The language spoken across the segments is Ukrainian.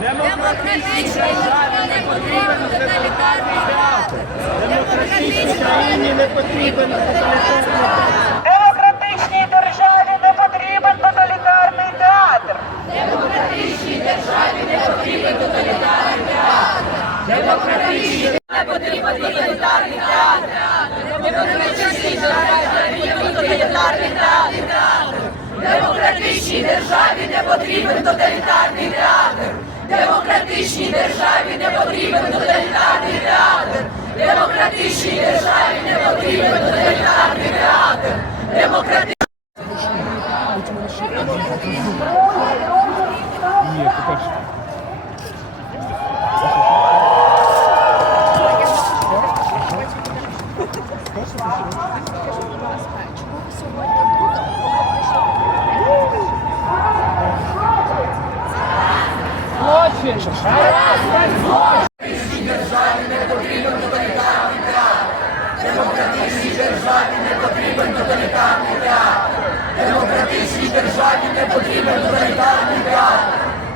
Демократичній державі не потрібен тоталітарний театр. Демократичній державі не потрібен тоталітарний театр. Демократичній країні не потрібен тоталітарний театр. Демократичній державі не потрібен тоталітарний театр. Демократичній державі не потрібен тоталітарний театр. Демократичній державі не потрібен тоталітарний театр. Демократичній державі не потрібен тоталітарний театр. Демократичній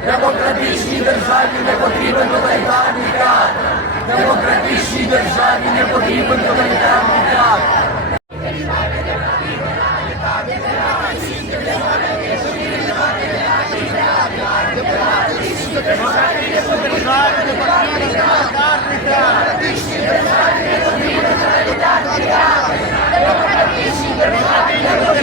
Демократичній державі не потрібен тоталітарний театр. Демократичній державі не потрібен тоталітарний Демократичні держави,